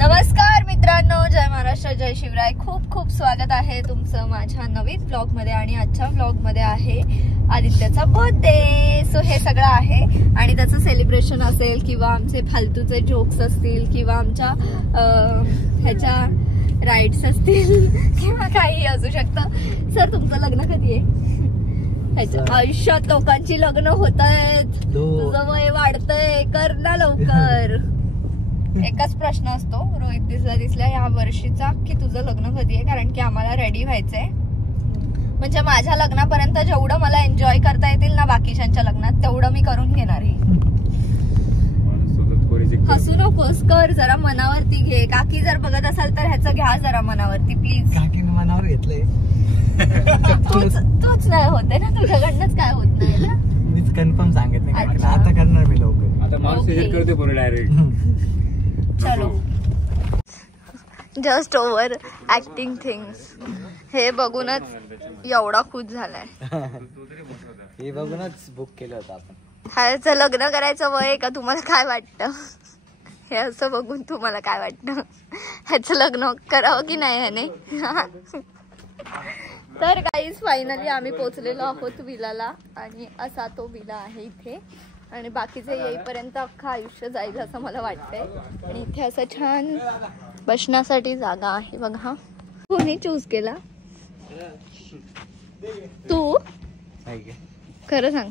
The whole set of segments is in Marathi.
नमस्कार मित्रांनो, जय महाराष्ट्र, जय शिवराय. खूप खूप स्वागत आहे तुमचं माझ्या नवीन ब्लॉग मध्ये. आणि आजच्या ब्लॉग मध्ये आहे आदित्यचा बर्थडे. सो हे सगळं आहे आणि त्याचं सेलिब्रेशन असेल किंवा आमचे फालतूचे जोक्स असतील किंवा आमच्या ह्याच्या राईड्स असतील किंवा काही असू शकतं. सर तुमचं लग्न कधी आहे? आयुष्यात लोकांची लग्न होत आहेत, तुझं वय वाढतंय, कर ना लवकर. एकच प्रश्न असतो रोहित दिसल्या या वर्षीचा की तुझं लग्न कधी आहे, कारण की आम्हाला रेडी व्हायचंय. म्हणजे माझ्या लग्नापर्यंत जेवढं मला एन्जॉय करता येतील ना बाकीच्यांच्या लग्नात तेवढं मी करून घेणार आहे. हसू नकोस, कर जरा मनावरती घे. काकी जर बघत असाल तर ह्याचं घ्या जरा मनावरती प्लीज. काकीने मनावर घेतलंय. तूच नाही होते ना, तुझ्याकडनंच काय होत नाही ना. मीच कन्फर्म सांगितलं आता करणार मी लवकर. आता माणूस करते पूर्ण डायरेक्ट. चलो जस्ट ओव्हर ऍक्टिंग थिंग्स. हे बघूनच एवढा खुश झालाय. हे बघूनच बुक केलं होतं आपण. ह्याचं लग्न करायचं वय का तुम्हाला काय वाटतं? हे असं बघून तुम्हाला काय वाटतं? ह्याचं लग्न करावं की नाही ह्याने? तर गाईज फायनली आम्ही पोहोचलेलो आहोत विलाला. आणि असा तो विला आहे इथे. आणि बाकीचे येईपर्यंत अख्खं आयुष्य जाईल असं मला वाटतंय. आणि इथे असं छान बसण्यासाठी जागा आहे बघा. कोणी चूज केला? तू खरं सांग.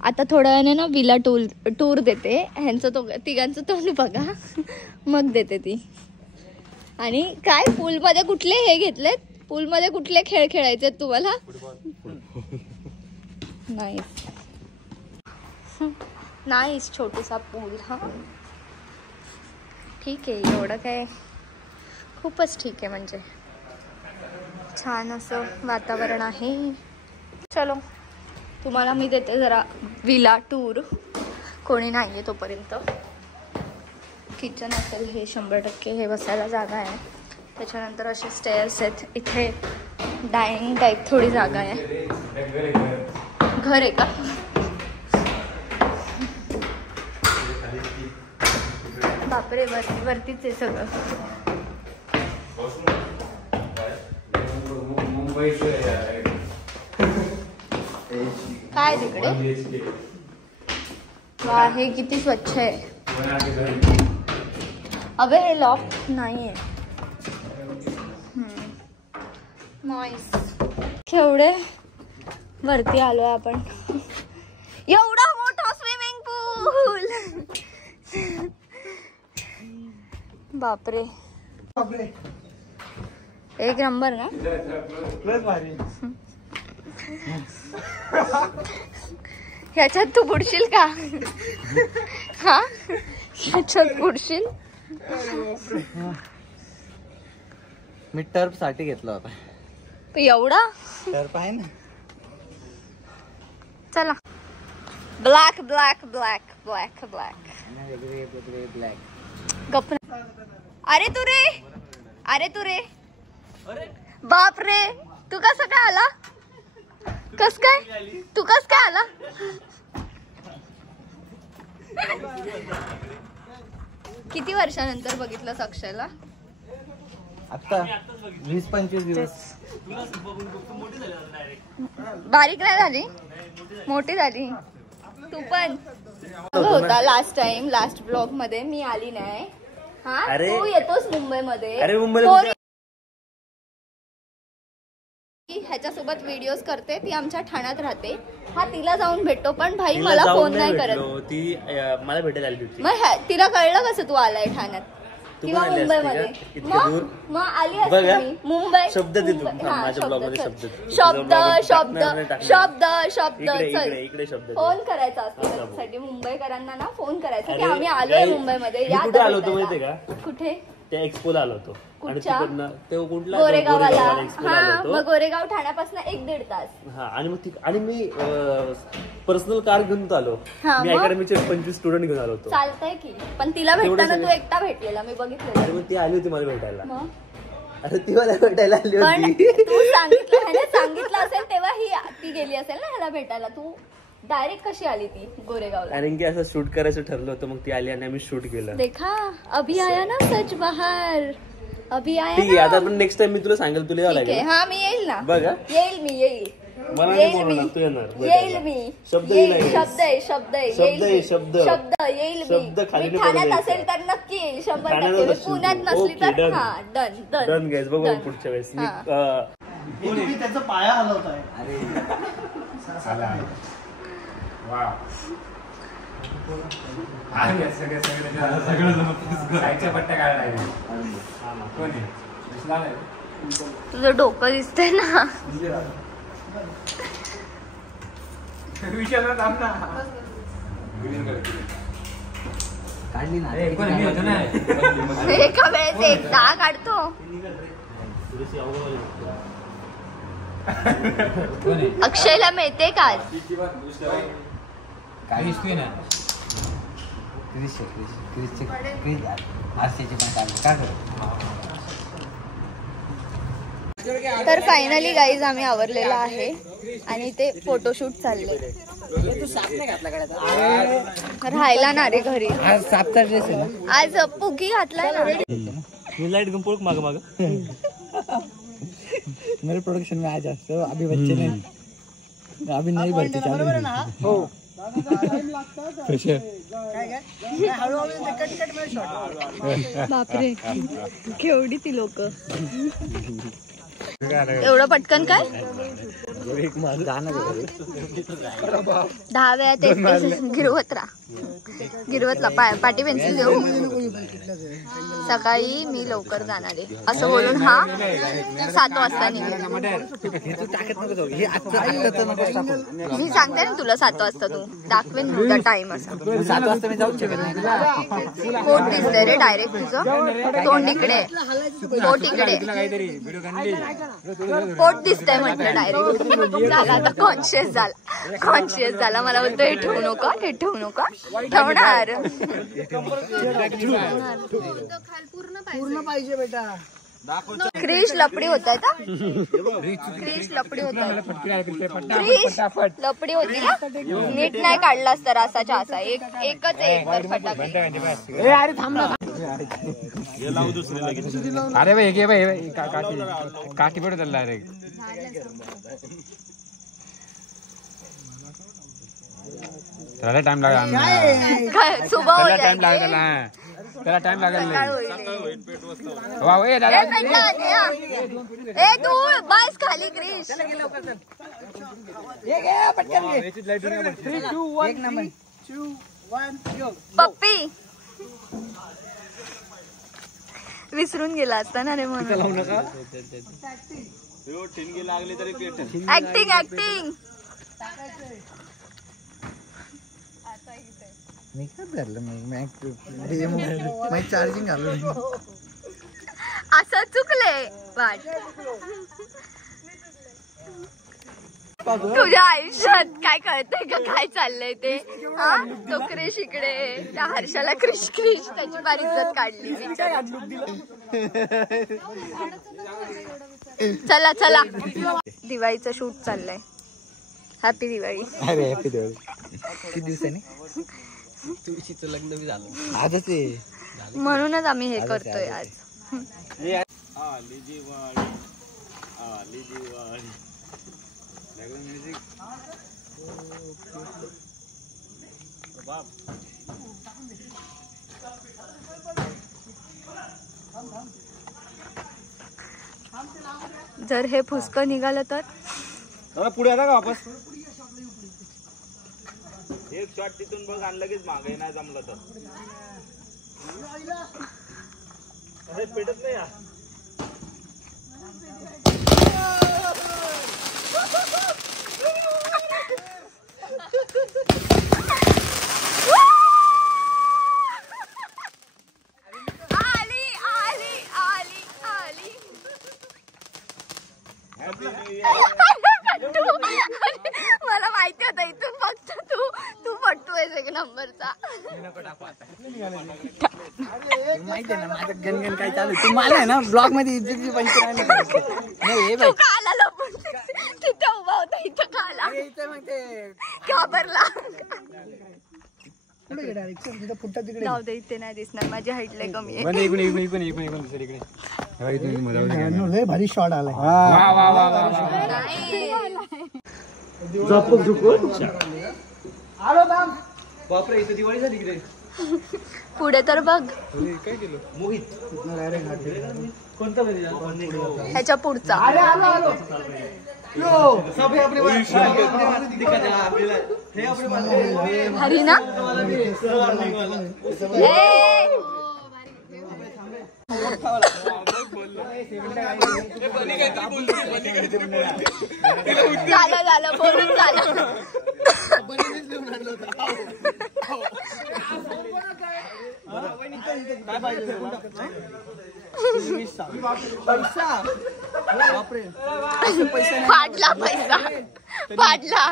आता थोड्या वेळाने ना विला टूर देते. ह्यांचं तिघांचं तोंड बघा मग देते ती. आणि काय पूलमध्ये कुठले हे घेतलेत? पूलमध्ये कुठले खेळ खेळायचे तुम्हाला? नाईस नाईस छोटूसा पूल. हा ठीक आहे, एवढं काय खूपच ठीक आहे. म्हणजे छान असं वातावरण आहे. चलो तुम्हाला मी देते जरा विला टूर. कोणी नाही आहे तोपर्यंत. किचन असेल हे 100%. हे बसायला जागा आहे. त्याच्यानंतर असे स्टेअर्स आहेत. इथे डायनिंग टाईप थोडी जागा आहे. घर आहे का? बापरे, वरतीच आहे सगळं. काय तिकडे? वा, हे किती स्वच्छ आहे. अबे हे लॉक नाहीये. नाईस. केवढे वरती आलोय आपण. एवढा मोठा स्विमिंग पूल. बापरे, एक नंबर ना. ह्याच्यात तू बुडशील का? हा, ह्याच्यात बुडशील. मी टर्फ साठी घेतला होता. एवढा टर्फ आहे ना. चला. Black black black black black गप. अरे तू रे बाप रे, तू कसं काय आला? तू कस काय आला? किती वर्षानंतर बघितलं अक्षयला? आता 20-25 दिवस. बारीक नाही झाली, मोठी झाली. तू पण होता लास्ट टाइम. लास्ट ब्लॉग मध्ये मी आली नाही. हा, तू येतोस मुंबईमध्ये. ह्याच्यासोबत व्हिडिओज करते. ती आमच्या ठाण्यात राहते. हा, तिला जाऊन भेटतो पण भाई मला फोन नाही करत. ती मला भेटायला आली होती. मग तिला कळलं कसं तू आलाय ठाण्यात किंवा मुंबईमध्ये? मग आली असते मुंबई. शब्द फोन करायचा असतो त्याच्यासाठी. मुंबईकरांना ना फोन करायचा की आम्ही आलोय मुंबईमध्ये. या कुठे? त्या एक्सपोला आलो होतो. गोरेगावला. हा, मग गोरेगाव ठाण्यापासून 1-1.5 तास. हा, आणि मी पर्सनल कार घेऊन आलो. मी अकॅडमीचे 25 स्टुडंट घेऊन आलो होतो. चालतंय की, पण तिला भेटताना तू एकटा भेटलेला मी बघितलेलं. ती आली होती मला भेटायला. अरे ती मला भेटायला आली होती. तू सांगितलं असेल तेव्हा ती गेली असेल ना ह्याला भेटायला. तू डायरेक्ट कशी आली ती गोरेगावला? कारण की असं शूट करायचं ठरलं होतं, मग ती आली आणि आम्ही शूट केलं. देखा अभी आया ना सच बाहर, अभी आया ठीक आहे. आता पण नेक्स्ट टाइम मी तुला सांगेल, तुला यावं लागेल. हा मी येईल ना. बघा येईल मी, येईल. मला नाही बोलणार, तू येणार. येईल मी. शब्द येईल. नाही. शब्द आहे, शब्द आहे. शब्द आहे, येईल. शब्द. शब्द येईल शब्द मी. खाली मी नाही ठाण्यात पडू असेल तर नक्की येईल, 100%. ठाण्यात मी असेल पुण्यात तू. नसली ओके, तर डन. हा डन डन डन गाईज, बघू डन. पुढच्या वेळेस मी मी त्याचा पाया हलवत आहे. तुझं डोकं दिसतंय ना. एका वेळेस एकदा काढतो. अक्षयला मिळते का आज? तर फायनली गाईज आम्ही आवरलेला आहे आणि ते फोटोशूट चालले. राहिला ना रे घरी. आज पुगी घातलाय ना. लाइट घेऊन पळक माग माग. मेरे प्रोडक्शन में आ जा. तो अभी बच्चे नहीं, अभी नहीं भरती चालू. हो बापरे केवढी ती लोक. एवढं पटकन काय 10 वेळा ते गिरवत गिरवतला पाटी पेन्सिल देऊ. सकाळी मी लवकर जाणार आहे असं बोलून हा 7 वाजता निघेल. मी सांगते ना तुला 7 वाजता, तू दाखवेन तुझा टाइम असा. 7 वाजता मी जाऊ शकत. पोट दिसतंय रे डायरेक्ट तुझं. तोंड इकडे, पोट इकडे, पोट दिसतंय म्हटलं डायरेक्ट. झाला आता कॉन्शियस झाला. मला बोलतो हे ठेवू नका, हे ठेवू नका. ठेवणार पूर्ण पाहिजे बेटा. क्रिश लपडी होत आहे का? क्रिश लपडी होत आहे. क्रिश लपडी होती ना. नीट नाही काढलास तर असाच्या असा एकच एक तर फटाके. अरे थांब ना. अरे भाई घे भाई, काठी पडत रे. त्याला टाइम लागला. सुबह हो जाएगी. त्याला टाइम लागेल. ए तू बस खाली क्रिश. पप्पी विसरून गेला असता ना रे म्हणून. ऍक्टिंग मी काय धरलं मी चार्जिंग घालून. असं चुकले वाट. तुझ्या आयुष्यात काय कळतंय का काय चाललंय ते? हा तो क्रिश इकडे, त्या हर्षाला क्रिश त्याची फार इज्जत काढली. चला चला दिवाळीचं शूट चाललंय. हॅपी दिवाळी. अरे हॅपी दिवाळी. किती दिवसांनी तुळशीचं लग्न बी झालं आजच आहे. म्हणूनच आम्ही हे करतोय आज. आली दिवाळी, आली दिवाळी. जर हे फुसकं निघालं तर पुढे आता का वापस एक शॉट तिथून बघ आणि लगेच मागे नाही जमलं तर पेटत नाही. मला माहिती होतं इथून फक्त तू पटतोयस एक नंबरचा. माहिती आहे ना माझं गणगण काय चालू. तू मला आहे ना ब्लॉग मध्ये इज्जत पंचनामे. तू का आला लपून? तिथं उभा होता इथं खाला घाबरला. जाऊ दे इथे नाही दिसणार माझी हाईट लय कमी आहे. भारी शॉट आलाय. बापरे इथे दिवाळी झाली की पुढे तर बघ काय केलं मोहित कोणता ह्याच्या पुढचा हरी ना झालं बोलून झालं. फाडला पैसा फाडला.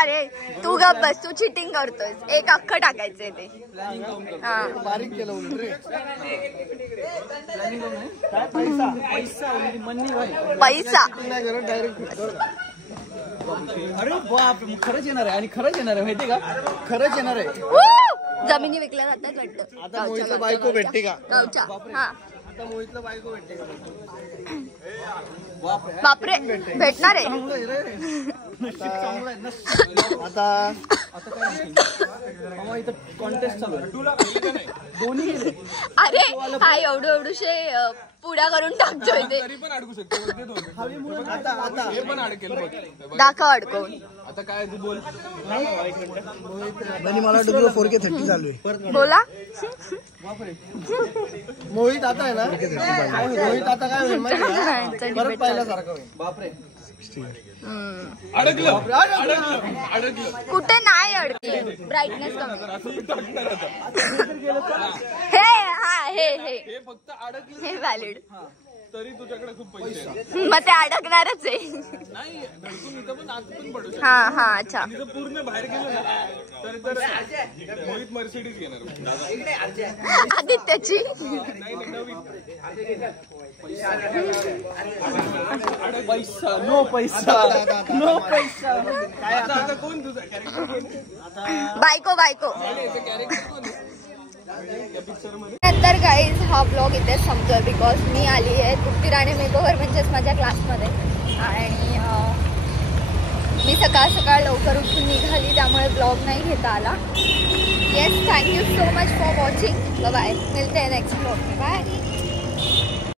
अरे तू गप बस तू चिटिंग करतोय. एक अख्खं टाकायचंय ते. बारीक केलं पैसा अरे बाप खरंच येणार आहे. आणि खरंच येणार आहे माहितीये का खरंच येणार आहे. जमिनी विकल्या जातात वाटतं. आता मोहितला बायको भेटते का गावच्या हा आता मोहितला बायको भेटते का बापरे भेटणार आहे. आता काय इथं कॉन्टेस्ट चालू आहे. दोन्ही अरे हा एवढूशे पुड्या करून टाकतोय ते. दाखव अडकवून. आता काय तू बोल. मला वाटतं 4K 30 चालू आहे. बोला मोहित आता आहे ना मोहित आता काय होईल माहिती आहे परत पाहिल्यासारखं होईल. बापरे कुठे नाही अडकले. ब्राईटनेस कमी. हे हा हे फक्त अडकलं हे व्हॅलिड. तरी तुझ्याकडे खूप पैसे मग ते अडकणारच आहे. नाही धडकून इथं पण आत पण पडू शकतो. हा अच्छा जर पूर्ण बाहेर गेलो ना तर मोहित मर्सिडीज घेणार. आदित्याची पैसा नो पैसा नो पैसा. आता कोण तुझा कॅरेक्टर कोण बायको कॅरेक्टर कोण नंतर गाईज हा ब्लॉग इथे संपतोय बिकॉज मी आली आहे तृप्ती राणे मेकओव्हर म्हणजेच माझ्या क्लासमध्ये. आणि मी सकाळ लवकर उठून निघाली त्यामुळे ब्लॉग नाही घेता आला. Yes thank you so much for watching. Bye मिळते नेक्स्ट ब्लॉग. बाय.